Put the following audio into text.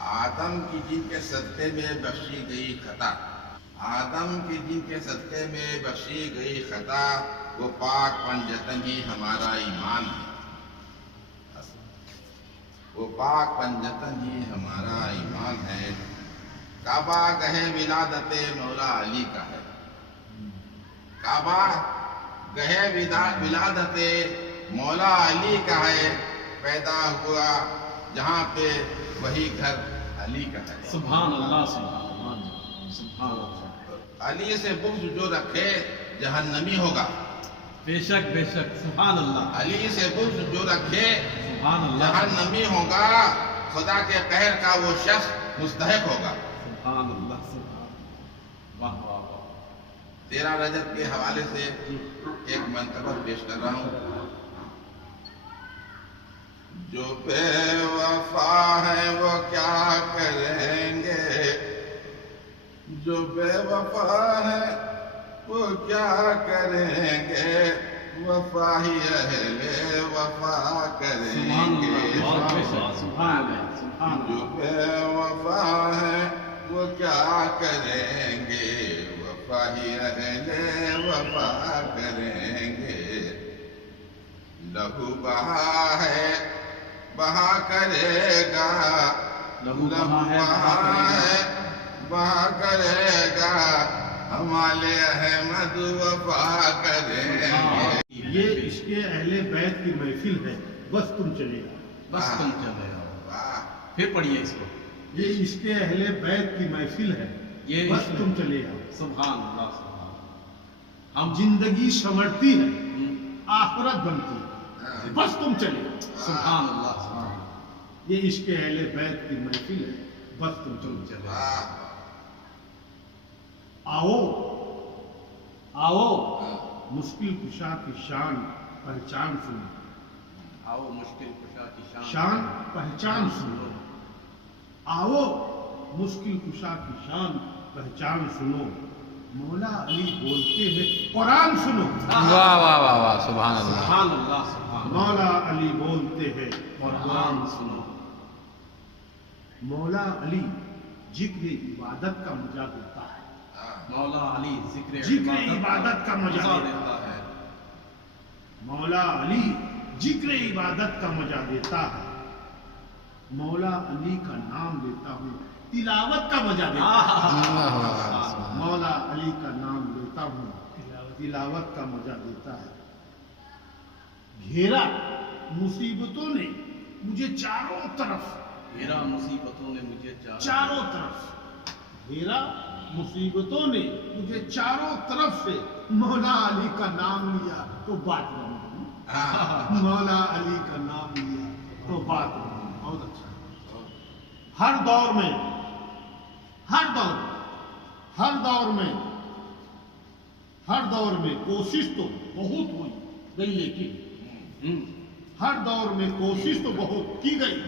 آدم کی جن کے صدقے میں بخشی گئی خطا، آدم کی جن کے صدقے میں بخشی گئی خطا، وہ پاک پنجتن ہی ہمارا ایمان ہے، وہ پاک پنجتن ہی ہمارا ایمان ہے۔ کعبہ گہے ولادت مولا علی کا ہے، کعبہ گہے ولادت مولا علی کا ہے، پیدا ہوا جہاں پہ وہی گھر علی کا ہے۔ سبحان اللہ، سبحان اللہ، سبحان اللہ۔ علی سے بغض جو رکھے جہنمی ہوگا، بے شک بے شک، سبحان اللہ، علی سے بغض جو رکھے سبحان اللہ، جہنمی ہوگا، خدا کے قہر کا وہ شخص مستحق ہوگا۔ سبحان اللہ، سبحان اللہ، واہ واہ واہ۔ 13 رجب کے حوالے سے ایک منقبت پیش کر رہا ہوں۔ جو بے وفا ہے وہ کیا کریں گے، جو بے وفا ہے وہ کیا کریں گے، وفا ہی اہل وفا کریں سبحان گے۔ اللہ، بہت بے شک، سبحان اللہ، سبحان جو اللہ۔ بے وفا ہے وہ کیا کریں گے، وفا ہی اہل وفا کریں گے۔ لہو بہا ہے بہا کرے گا، لہو لہو بہا ہے، بہا کرے گا، ہمارے احمد وفا کریں گے۔ یہ عشق اہل بیت کی محفل ہے، بس تم چلے آؤ۔ بس تم چلے آؤ۔ واہ، پھر پڑھیے اس کو۔ یہ عشق اہل بیت کی محفل ہے، یہ بس تم چلے آؤ۔ سبحان اللہ، سبحان اللہ۔ ہم زندگی سنورتی ہے، آخرت بنتی ہے، ہاں، بس تم چلے آؤ۔ سبحان اللہ، سبحان اللہ۔ یہ عشق اہل بیت کی محفل ہے، بس تم چلے چلے واہ، آؤ۔ آؤ ہاں، مشکل کشا کی شان پہچان سنو، آؤ مشکل کشا کی شان پہچان سنو۔ آؤ مشکل کشا کی شان پہچان سنو، مولا علی بولتے ہیں قرآن سنو۔ واہ واہ واہ واہ، سبحان اللہ۔ سبحان اللہ، سبحان اللہ۔ مولا علی بولتے ہیں اور قرآن قرآن سنو۔ مولا علی ذکر عبادت کا مزہ دیتا ہے، ہاں، مولا علی ذکر ذکر عبادت کا مزہ مزہ دیتا دیتا ہے۔ مولا علی ذکر عبادت کا مزہ دیتا ہے، مولا علی کا نام لیتا ہوں تلاوت کا مزہ دیتا ہے، مولا علی کا نام لیتا ہوں تلاوت کا مزہ دیتا ہے۔ گھیرا مصیبتوں نے مجھے چاروں طرف، میرا مصیبتوں نے مجھے چاروں طرف گھیرا مصیبتوں نے مجھے چاروں طرف سے، مولا علی کا نام لیا تو بات بن گئی، ہاں، مولا علی کا نام لیا تو بات بن گئی۔ بہت اچھا۔ ہر دور میں، ہر دور میں کوشش تو بہت ہوئی گئی، لیکن ہر دور میں کوشش تو بہت کی گئی،